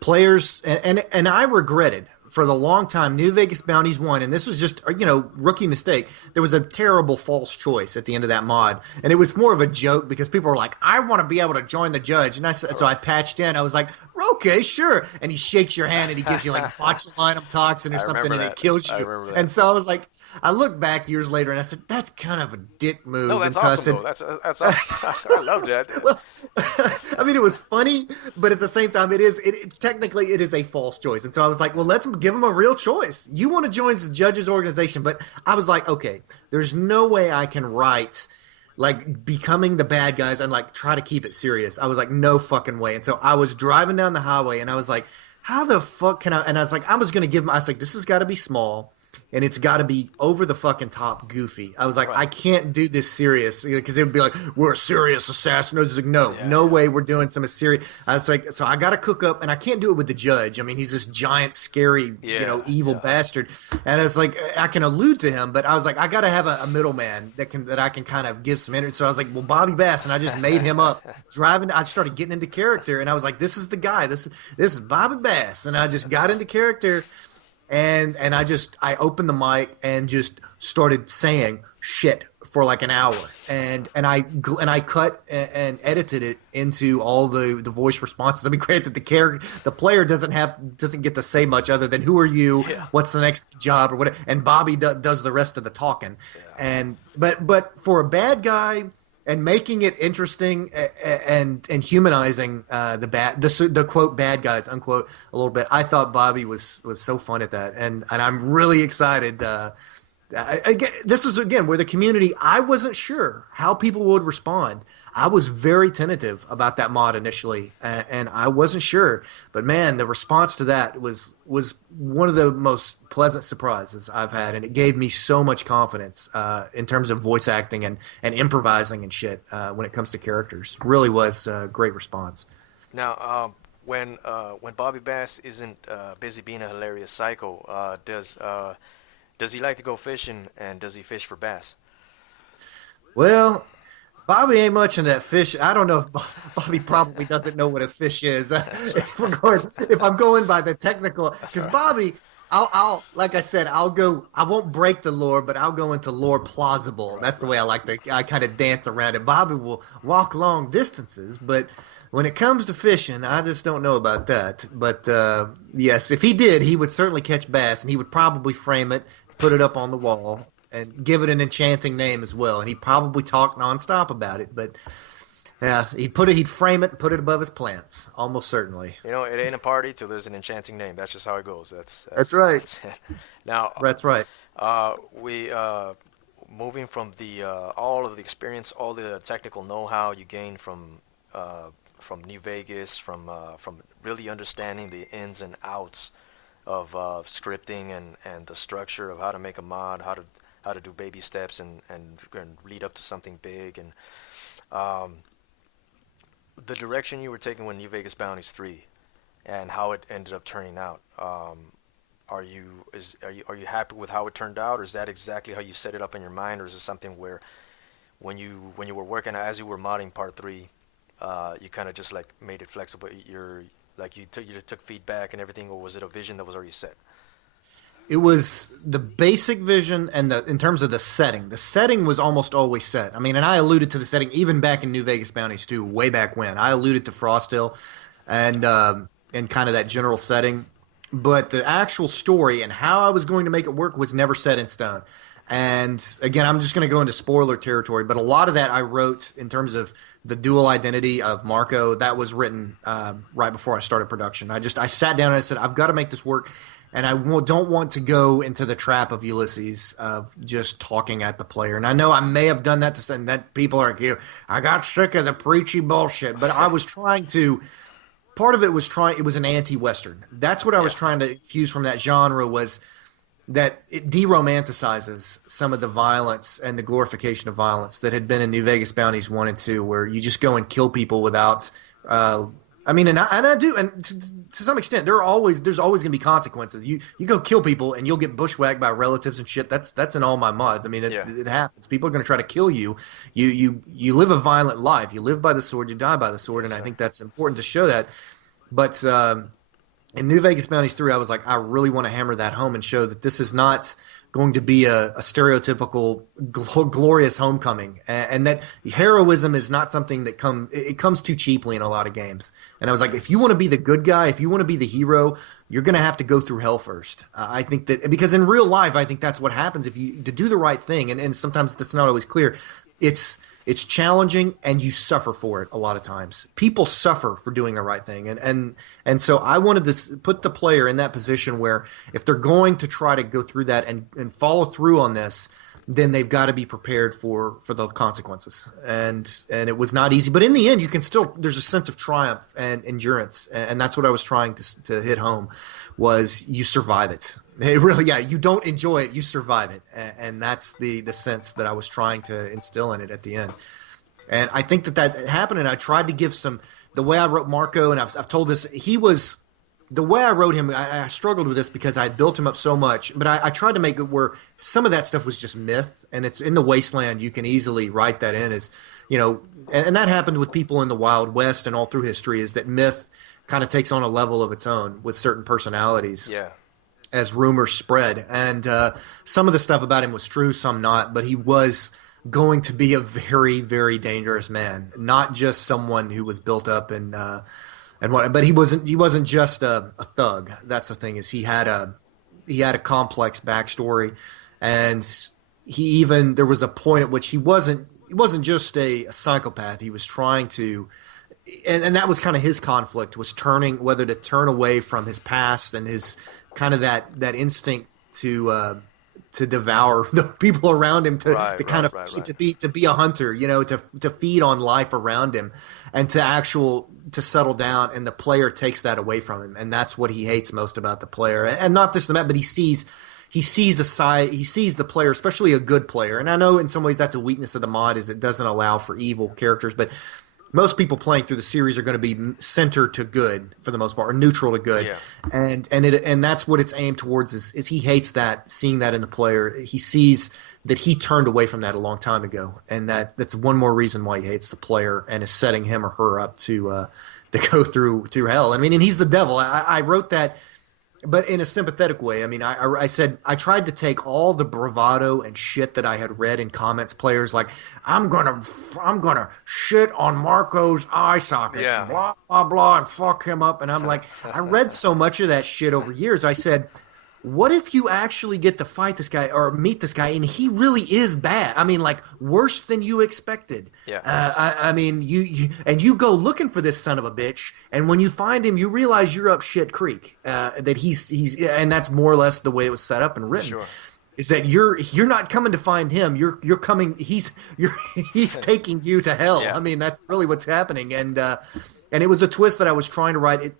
players, and I regretted for the long time New Vegas Bounties 1, and this was just rookie mistake. There was a terrible false choice at the end of that mod, and it was more of a joke because people were like, I want to be able to join the judge, and so I patched in. I was like, okay, sure, and he shakes your hand and he gives you like botulinum toxin or something, and it kills you. And so I was like, I look back years later and I said, that's kind of a dick move. No, that's and so awesome, I though. That's awesome. I love that. Well, I mean, it was funny, but at the same time, technically it is a false choice. And so I was like, well, let's give him a real choice. You want to join the judges organization, but I was like, okay, there's no way I can write like becoming the bad guys and like try to keep it serious. I was like, no fucking way. And so I was driving down the highway and I was like, how the fuck can I? And I was like, I was like, this has got to be small. And it's got to be over the fucking top goofy. I was like, I can't do this serious, because it would be like, we're a serious assassin. I was like, no way we're doing some serious. I was like, so I got to cook up, and I can't do it with the judge. I mean, he's this giant, scary, evil bastard. And it's like, I can allude to him, but I was like, I got to have a middleman that I can kind of give some energy. So I was like, well, Bobby Bass, and I just made him up. I started getting into character, and I was like, this is the guy. This is Bobby Bass, and I just got into character. And I opened the mic and just started saying shit for like an hour, and I cut and edited it into all the voice responses. I mean, granted, the player doesn't get to say much other than who are you, what's the next job, or whatever, and Bobby does the rest of the talking. And but for a bad guy. And making it interesting and humanizing the quote bad guys unquote a little bit. I thought Bobby was so fun at that, and I'm really excited. This is again where the community. I wasn't sure how people would respond. I was very tentative about that mod initially, and I wasn't sure. But man, the response to that was one of the most pleasant surprises I've had, and it gave me so much confidence in terms of voice acting and improvising and shit when it comes to characters. Really was a great response. Now, when Bobby Bass isn't busy being a hilarious psycho, does he like to go fishing, and does he fish for bass? Well, Bobby ain't much in that fish. I don't know if Bobby probably doesn't know what a fish is. That's right. If I'm going by the technical, That's because right. Bobby, like I said, I'll go. I won't break the lore, but I'll go into lore plausible. Right, That's the way right. I like to. I kind of dance around it. Bobby will walk long distances, but when it comes to fishing, I just don't know about that. But yes, if he did, he would certainly catch bass, and he would probably frame it, put it up on the wall, and give it an enchanting name as well. And he'd probably talk nonstop about it. But yeah, he'd frame it and put it above his plants, almost certainly. You know, it ain't a party till there's an enchanting name. That's just how it goes. That's right. That's it. Now, That's right. we moving from the all of the experience, all the technical know-how you gain from New Vegas, from really understanding the ins and outs of scripting and the structure of how to make a mod, how to do baby steps and lead up to something big, and um, the direction you were taking with New Vegas Bounties 3 and how it ended up turning out. Are you happy with how it turned out, or is that exactly how you set it up in your mind, or is it something where when you were working as you were modding part 3, you kind of just like made it flexible? You took feedback and everything, or was it a vision that was already set? It was the basic vision, and in terms of the setting. The setting was almost always set. I mean, and I alluded to the setting even back in New Vegas Bounties 2, way back when. I alluded to Frost Hill and kind of that general setting. But the actual story and how I was going to make it work was never set in stone. And again, I'm just going to go into spoiler territory, but a lot of that I wrote in terms of the dual identity of Marko. That was written right before I started production. I sat down and I said, I've got to make this work, and don't want to go into the trap of Ulysses of just talking at the player. And I know I may have done that to send that people are like, I got sick of the preachy bullshit, but I was trying to. Part of it was it was an anti-Western. That's what I was Yeah. trying to fuse from that genre, was that it de-romanticizes some of the violence and the glorification of violence that had been in New Vegas Bounties 1 and 2, where you just go and kill people without. I mean, and I do, and to some extent, there's always going to be consequences. You go kill people, and you'll get bushwhacked by relatives and shit. That's in all my mods. I mean, Yeah. it happens. People are going to try to kill you. You live a violent life. You live by the sword. You die by the sword, and Yes, I sir. think that's important to show that. But in New Vegas Bounties 3, I was like, I really want to hammer that home and show that this is not going to be a stereotypical glorious homecoming, and that heroism is not something that it comes too cheaply in a lot of games. And I was like, if you want to be the good guy, if you want to be the hero, you're going to have to go through hell first. I think that, because in real life, I think that's what happens if you to do the right thing, and sometimes that's not always clear. It's challenging, and you suffer for it a lot of times. People suffer for doing the right thing. And so I wanted to put the player in that position where if they're going to try to go through that and follow through on this, then they've got to be prepared for the consequences. And it was not easy. But in the end, you can still, there's a sense of triumph and endurance. And that's what I was trying to hit home, was you survive it. It really, yeah, you don't enjoy it, you survive it. And that's the sense that I was trying to instill in it at the end. And I think that happened, and I tried to give the way I wrote Marko, and I've told this, the way I wrote him, I struggled with this because I had built him up so much, but I tried to make it where some of that stuff was just myth, and it's in the Wasteland. You can easily write that in as, and that happened with people in the Wild West and all through history, is that myth kind of takes on a level of its own with certain personalities Yeah. as rumors spread. And some of the stuff about him was true, some not, but he was going to be a very, very dangerous man, not just someone who was built up and what, but he wasn't just a thug. That's the thing, is he had a complex backstory, and there was a point at which he wasn't just a psychopath. He was trying to, and that was kind of his conflict, was whether to turn away from his past and his kind of that instinct to devour the people around him, to kind of right. to be a hunter, to feed on life around him, and to settle down. And the player takes that away from him, and that's what he hates most about the player. And not just that, but he sees the player, especially a good player. And I know in some ways that's a weakness of the mod, is it doesn't allow for evil characters, but most people playing through the series are going to be center to good for the most part, or neutral to good. Yeah. And that's what it's aimed towards, is he hates that, seeing that in the player. He sees that he turned away from that a long time ago, and that's one more reason why he hates the player and is setting him or her up to go through hell. I mean, and he's the devil. I wrote that, but in a sympathetic way. I mean, I said I tried to take all the bravado and shit that I had read in comments, players like, I'm gonna shit on Marko's eye sockets, Yeah. blah blah blah, and fuck him up. And I'm like, I read so much of that shit over years. I said, what if you actually get to fight this guy or meet this guy and he really is bad? I mean, like, worse than you expected. Yeah. I mean, you go looking for this son of a bitch, and when you find him, you realize you're up shit creek. That he's and that's more or less the way it was set up and written. Sure. Is that you're not coming to find him. You're coming. He's taking you to hell. Yeah. I mean, that's really what's happening. And it was a twist that I was trying to write.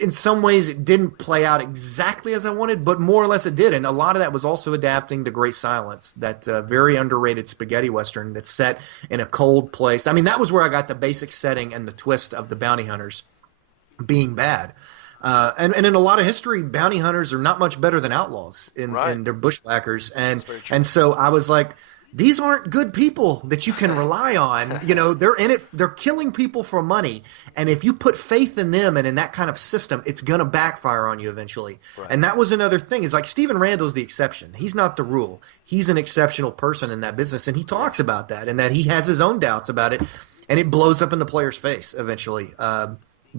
In some ways, it didn't play out exactly as I wanted, but more or less it did. And a lot of that was also adapting to Great Silence, that very underrated spaghetti western that's set in a cold place. I mean, that was where I got the basic setting and the twist of the bounty hunters being bad. And in a lot of history, bounty hunters are not much better than outlaws in their bushwhackers. And so I was like, these aren't good people that you can rely on. They're in it. They're killing people for money. And if you put faith in them and in that kind of system, it's going to backfire on you eventually. Right. And that was another thing, is like Stephen Randall's the exception. He's not the rule. He's an exceptional person in that business. And he talks about that, and that he has his own doubts about it. And it blows up in the player's face eventually,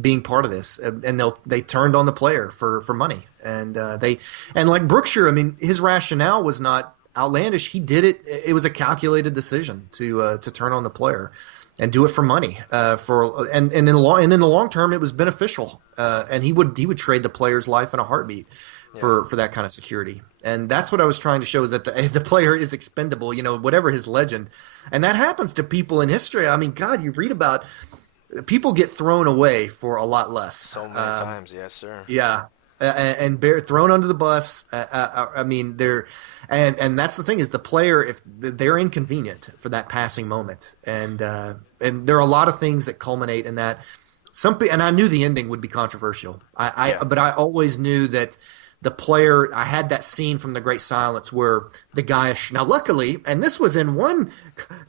being part of this. And they turned on the player for money. And like Brookshire, I mean, his rationale was not outlandish. He did it. It was a calculated decision to turn on the player and do it for money. And in the long term, it was beneficial. And he would trade the player's life in a heartbeat for that kind of security. And that's what I was trying to show, is that the player is expendable. Whatever his legend, and that happens to people in history. I mean, God, you read about people get thrown away for a lot less. So many times, yes, sir. Yeah. And thrown under the bus. I mean, and that's the thing, is the player, if they're inconvenient for that passing moment, and there are a lot of things that culminate in that. And I knew the ending would be controversial. But I always knew that the player. I had that scene from The Great Silence where the guy. Now, luckily, and this was in one,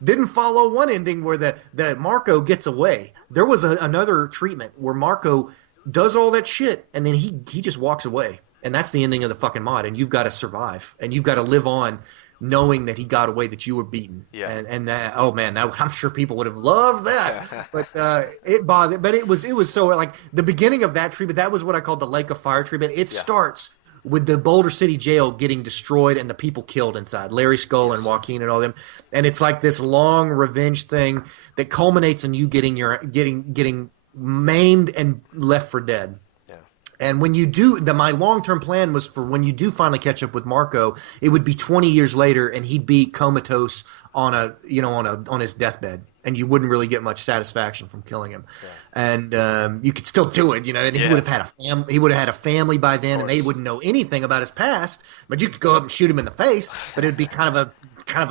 didn't follow one ending where the Marko gets away. There was another treatment where Marko does all that shit, and then he just walks away. And that's the ending of the fucking mod, and you've got to survive. And you've got to live on knowing that he got away, that you were beaten. Yeah. And that, oh man, I'm sure people would have loved that. But it bothered. But it was so, like, the beginning of that treatment, that was what I called the Lake of Fire treatment. It starts with the Boulder City jail getting destroyed and the people killed inside, Larry Skull and Joaquin and all them. And it's like this long revenge thing that culminates in you getting maimed and left for dead. Yeah. And when you do, my long-term plan was for when you do finally catch up with Marko, it would be 20 years later, and he'd be comatose on his deathbed, and you wouldn't really get much satisfaction from killing him. Yeah. And you could still do it, and he would have had a family. He would have had a family by then, and they wouldn't know anything about his past. But you could go up and shoot him in the face, but it'd be kind of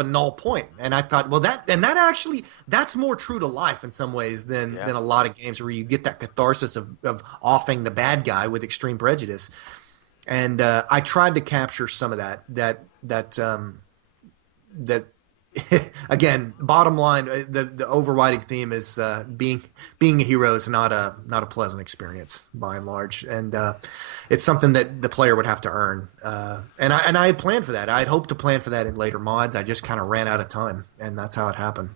a null point. And I thought, well, that's more true to life in some ways than a lot of games where you get that catharsis of offing the bad guy with extreme prejudice. And I tried to capture some of that again, bottom line, the overriding theme is being a hero is not a pleasant experience by and large, and it's something that the player would have to earn. And I had planned for that. I had hoped to plan for that in later mods. I just kind of ran out of time, and that's how it happened.